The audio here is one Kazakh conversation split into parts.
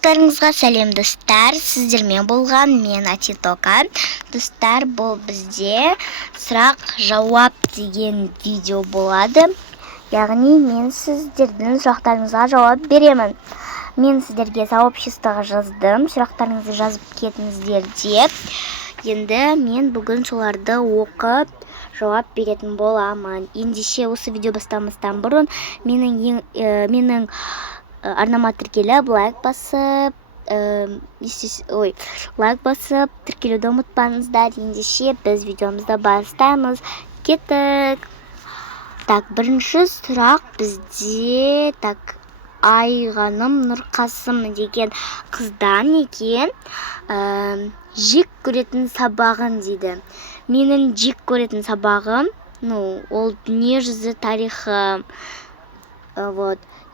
Барлықтарыңызға сәлем достар, сіздермен болған мен Атитока. Достар, бұл бізде сұрақ-жауап деген видео болады. Яғни мен сіздердің сұрақтарыңызға жауап беремін. Мен сіздерге сообществоға жаздым, сұрақтарыңызды жазып кетіңіздер деп. Енді мен бүгін соларды оқып жауап беретін боламын. Ендеше осы видео бастамастан бұрын менің арнама тіркеліп, лайк басып, тіркелуді ұмытпаңыздар. Ендеше біз видеомызды бастаймыз. Кеттік. Так, бірінші сұрақ бізде Айғаным Нұрқасым деген қыздан екен. Жек көретін сабағын дейді. Менің жек көретін сабағым, ол дүниежүзі тарихы.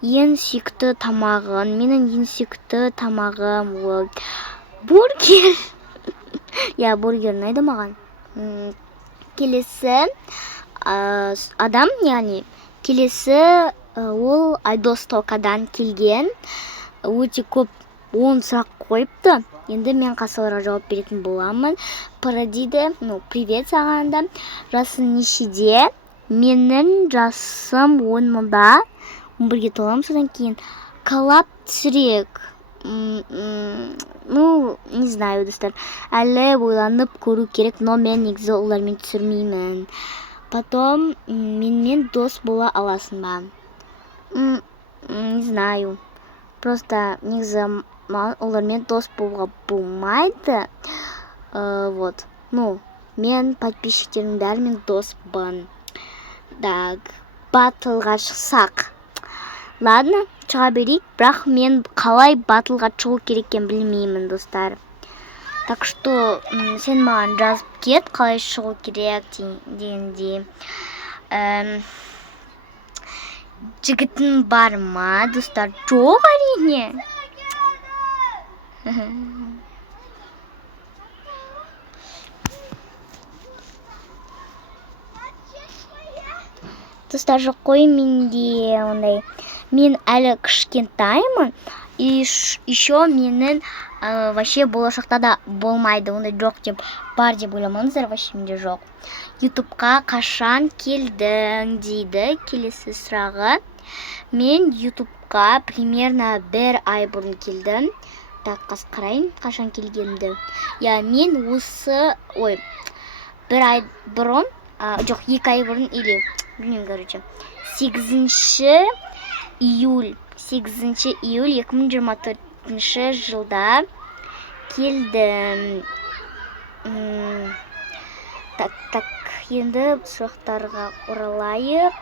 Ең сүйікті тамағым, менің ең сүйікті тамағым ол бургер. Бургер ұнайды маған. Келесі адам, келесі ол Айдос Токадан келген. Өте көп 10 сұрақ қойыпты. Енді мен қасыларға жауап беретін боламын. Парадиді, привет сағанда. Жасың нешеде? Менің жасым 10-да. 11-ге толам, содан кейін қалап түсірек. Не знаю, достар. Әлі ойланып көру керек, но мен негізі олармен түсірмеймін. Потом менімен дос бола аласың ба? Не знаю. Просто негізі олармен дос болуға болмайды. Мен подписчиктердің бәрімен доспын. Батылға шықсақ. Ладно, шыға берейік, бірақ мен қалай батылға шығу кереккен білмеймін, достар. Так что сен маған жазып кет, қалай шығу керек дегенде. Жігітің бар ма, достар? Жоқ әрине. Достар, жоқ қой менде ондай. Мен әлі кішкентаймын, и еще менің вообще болашақта да болмайды, ондай жоқ деп, бар деп ойламаңыздар, вообще менде жоқ. Ютубқа қашан келдің дейді келесі сұрағы. Мен ютубқа примерно 1 ай бұрын келдім. Қазір қарайын, қашан келгенді. Мен осы, 1 ай бұрын, жоқ 2 ай бұрын, или, білмеймін, короче, 8 июль 2024 жылда келдім. Енді сұрақтарға оралайық.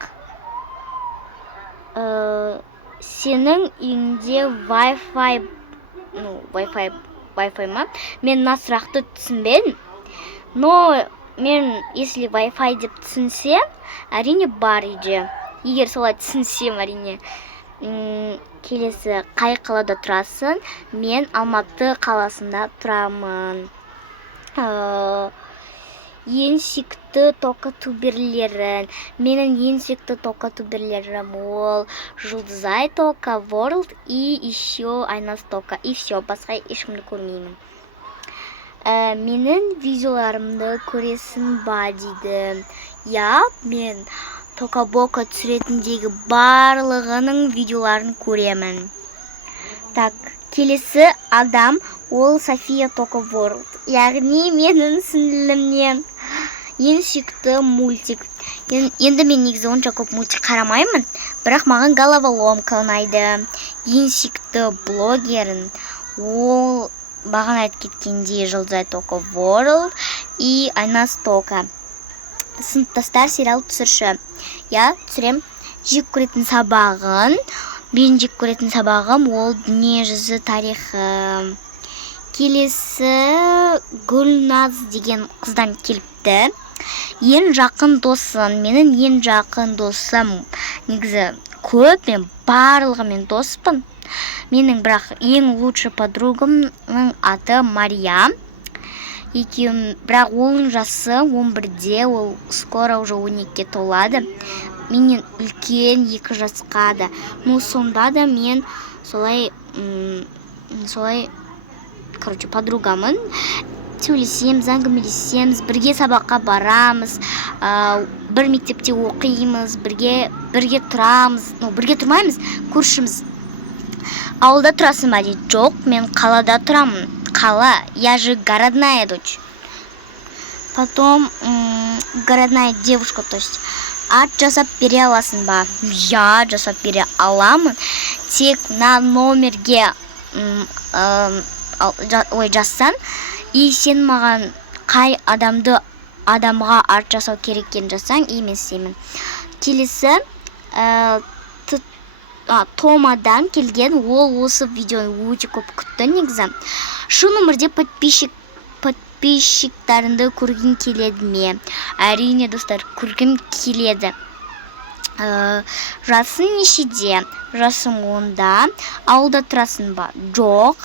Сенің үйіңде Wi-Fi ма? Мен мына сұрақты түсінбедім. Но мен, если Wi-Fi деп түсінсем, әрине бар үйде. Егер солай түсінсем, әрине. Келесі, қай қалада тұрасың? Мен Алматы қаласында тұрамын. Ең сүйікті тоқа туберлерін. Менің ең сүйікті тоқа туберлерім ол Жұлдызай тока, World и еще Айнас тока. И все, басқа ешкімді көрмеймін. Менің видеоларымды көресің ба дейді. Мен Тока-бока түсіретіндегі барлығының видеоларын көремін. Келесі адам ол София Тока World. Яғни менің сіңлілімнен ең сүйікті мультик. Енді мен негізі онша көп мультик қарамаймын, бірақ маған головоломка ұнайды. Ең сүйікті блогерін ол бағана айтып кеткендей Жұлдызай Тока World и Айнас тока. Сыныптастар сериал түсірші. Түсірем. Жек көретін сабағын. Мен жек көретін сабағым ол дүниежүзі тарихы. Келесі Гүлназ деген қыздан келіпті. Ең жақын досым. Менің ең жақын досым негізі көп, мен барлығымен доспын. Менің бірақ ең лучший подругамның аты Мария. Бірақ оның жасы 11-де, ол скоро уже 12-ге толады. Менен үлкен 2 жасқа да. Сонда да мен солай солай, короче, подругамын. Сөйлесеміз, әңгімелесеміз, бірге сабаққа барамыз, бір мектепте оқимыз, бірге тұрамыз. Бірге тұрмаймыз, көршіміз. Ауылда тұрасың ба дейді. Жоқ, мен қалада тұрамын. Қала, я же городная дочь. Потом городная девушка, то есть ат жасап бере аласың ба? Я жасап бере аламын. Тек на номерге жазсаң, и сен маған қай адамға арт жасау керек екенін жазсаң, и мен істеймін. Келесі Томадан келген, ол осы видеоны өте көп күтті негізі. Шу нөмірде подписчиктарыңды көргің келеді ме? Әрине, достар, көргім келеді. Жасың нешеде? Жасым 10-да. Ауылда тұрасың ба? Жоқ.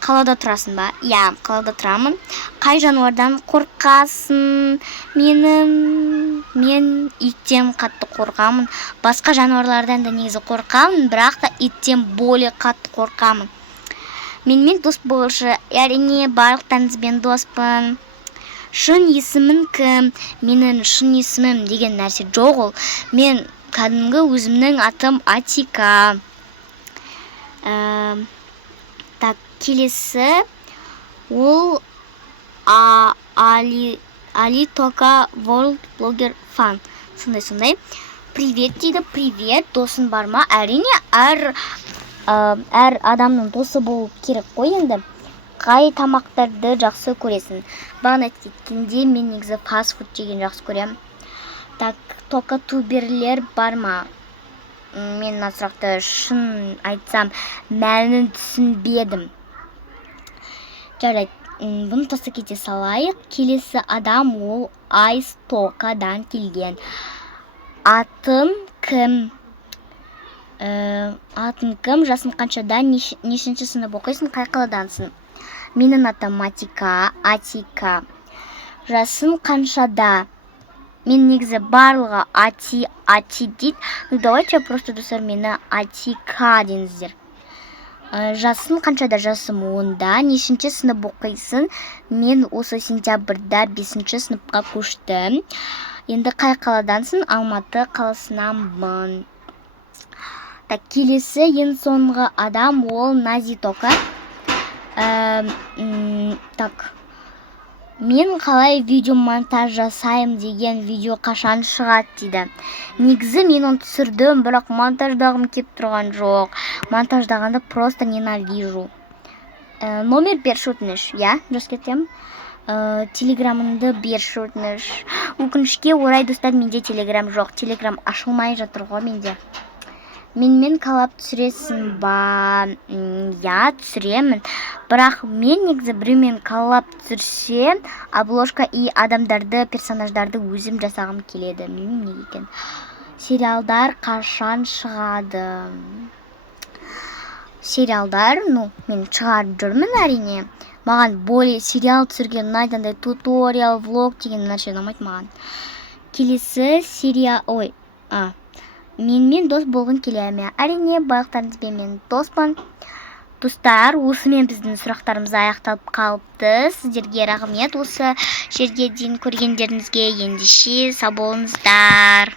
Қалада тұрасың ба? Я, қалада тұрамын. Қай жануардан қорқасың? Мен иттен қатты қорқамын. Басқа жануарлардан да негізі қорқамын, бірақ та иттен более қатты қорқамын. Менімен дос болшы, әрине барлықтарыңызбен доспын. Шын есімің кім? Менің шын есімім деген нәрсе жоқ ол. Мен кәдімгі өзімнің атым Атика. Так, келесі ол Али Тока World Blogger Fan. Сондай. Привет дейді. Привет, досың бар ма? Әрине, әр адамның досы болу керек қой енді. Қай тамақтарды жақсы көресің? Бағана кеткенде мен негізі фастфуд жеген жақсы көрем. Так, тока туберлер бар ма? Мен мына сұрақты шын айтсам, мәнін түсінбедім. Жарайды, бұны тоста кете салайық. Келесі адам ол Айс Токадан келген. Атын кім? Жасың қаншада? Нешінші сынып оқисың? Қай қаладансың? Менің атым Атика. Жасың қаншада? Мен негізі барлығы Ати дейді. Давайте просто достар мені Атика деңіздер. Жасың қаншада? Жасым 10-да. Нешінші сынып оқисың? Мен осы сентябрьда 5-ші сыныпқа көштім. Енді қай қаладансың? Алматы қаласынанмын. Так, келесі ең соңғы адам ол Нази Тока. Так, мен қалай видео монтаж жасайым деген видео қашан шығады дейді. Негізі мен оны түсірдім, бірақ монтаждағым кеп тұрған жоқ. Монтаждағанды просто ненавижу. Номер берші өтініш, я, жас кетем. Телеграмымды берші өтініш. Өкінішке орай, достар, менде телеграм жоқ. Телеграм ашылмай жатыр ғой менде. Менімен қалап түсіресің ба? Я, түсіремін. Бірақ мен негізі біреумен қалап түсірсем, обложка и адамдарды, персонаждарды өзім жасағым келеді. Мен не екен? Сериалдар қашан шығады? Сериалдар, мен шығарып жүрмін әрине. Маған более сериал түсірген ұнайды, туториал, влог деген нәрсе ұнамайды маған. Келесі сериал, менімен дос болғың келе ме? Әрине, байлықтарыңызбен мен доспын. Достар, осымен біздің сұрақтарымыз аяқталып қалыпты. Сіздерге рахмет осы жерге дейін көргендеріңізге. Ендеше сау болыңыздар.